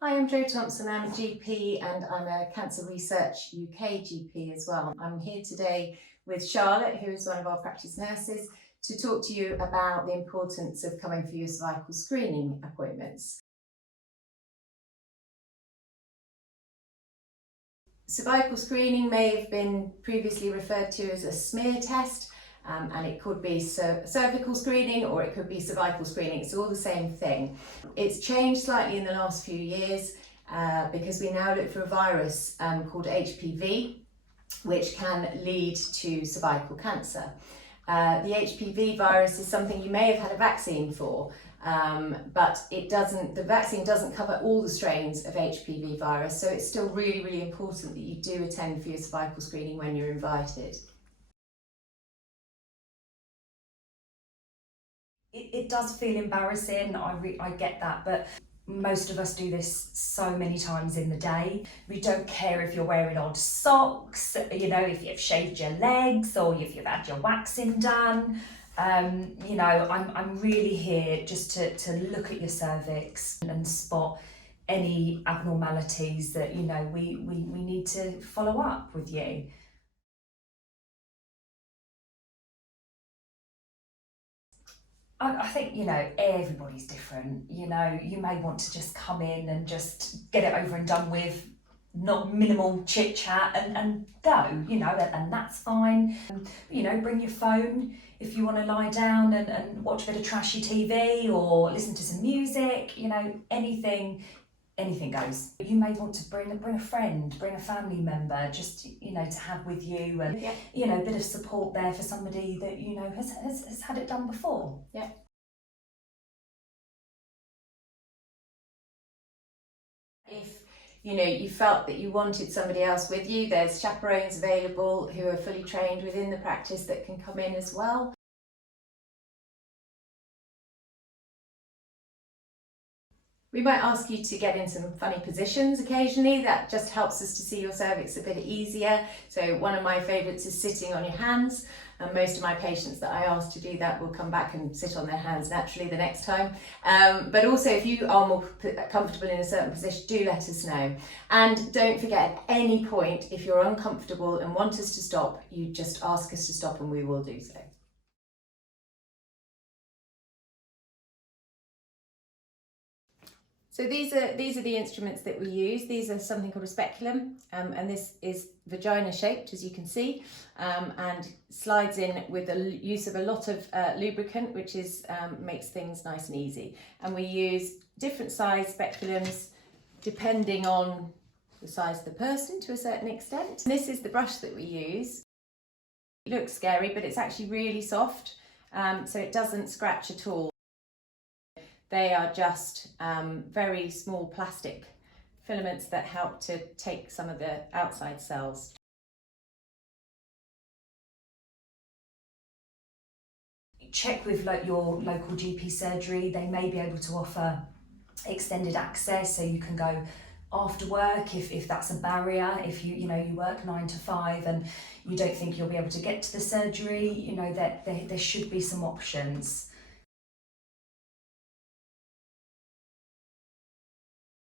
Hi, I'm Jo Thompson. I'm a GP and I'm a Cancer Research UK GP as well. I'm here today with Charlotte, who is one of our practice nurses, to talk to you about the importance of coming for your cervical screening appointments. Cervical screening may have been previously referred to as a smear test, and it could be cervical screening or it could be cervical screening. It's all the same thing. It's changed slightly in the last few years because we now look for a virus called HPV, which can lead to cervical cancer. The HPV virus is something you may have had a vaccine for, but the vaccine doesn't cover all the strains of HPV virus, so it's still really, really important that you do attend for your cervical screening when you're invited. It does feel embarrassing, I get that, but most of us do this so many times in the day. We don't care if you're wearing odd socks, if you've shaved your legs or if you've had your waxing done. I'm really here just to look at your cervix and spot any abnormalities that, we need to follow up with you. I think, everybody's different. You may want to just come in and just get it over and done with, not minimal chit chat and go, and that's fine. Bring your phone if you want to lie down and watch a bit of trashy TV or listen to some music, anything goes. You may want to bring a friend, bring a family member, just to have with you, and a bit of support there for somebody that has had it done before. Yeah. If you felt that you wanted somebody else with you, there's chaperones available who are fully trained within the practice that can come in as well. We might ask you to get in some funny positions occasionally. That just helps us to see your cervix a bit easier. So one of my favourites is sitting on your hands, and most of my patients that I ask to do that will come back and sit on their hands naturally the next time. But also, if you are more comfortable in a certain position, do let us know. And don't forget, at any point, if you're uncomfortable and want us to stop, you just ask us to stop and we will do so. So these are the instruments that we use. These are something called a speculum, and this is vagina shaped, as you can see, and slides in with the use of a lot of lubricant, which makes things nice and easy. And we use different size speculums depending on the size of the person to a certain extent. And this is the brush that we use. It looks scary, but it's actually really soft, so it doesn't scratch at all. They are just very small plastic filaments that help to take some of the outside cells. Check with your local GP surgery. They may be able to offer extended access, so you can go after work if that's a barrier. If you work 9 to 5 and you don't think you'll be able to get to the surgery, that there should be some options.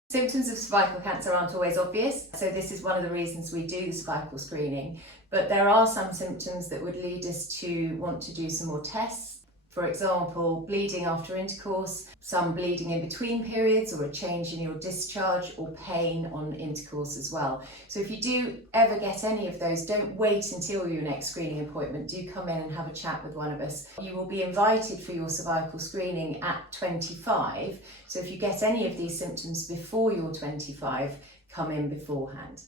Symptoms of cervical cancer aren't always obvious, so this is one of the reasons we do the cervical screening. But there are some symptoms that would lead us to want to do some more tests. For example, bleeding after intercourse, some bleeding in between periods, or a change in your discharge, or pain on intercourse as well. So if you do ever get any of those, don't wait until your next screening appointment. Do come in and have a chat with one of us. You will be invited for your cervical screening at 25. So if you get any of these symptoms before you're 25, come in beforehand.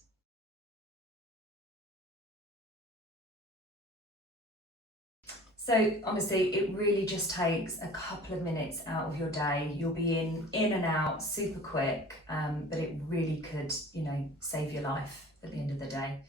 So honestly, it really just takes a couple of minutes out of your day. You'll be in and out super quick, but it really could, save your life at the end of the day.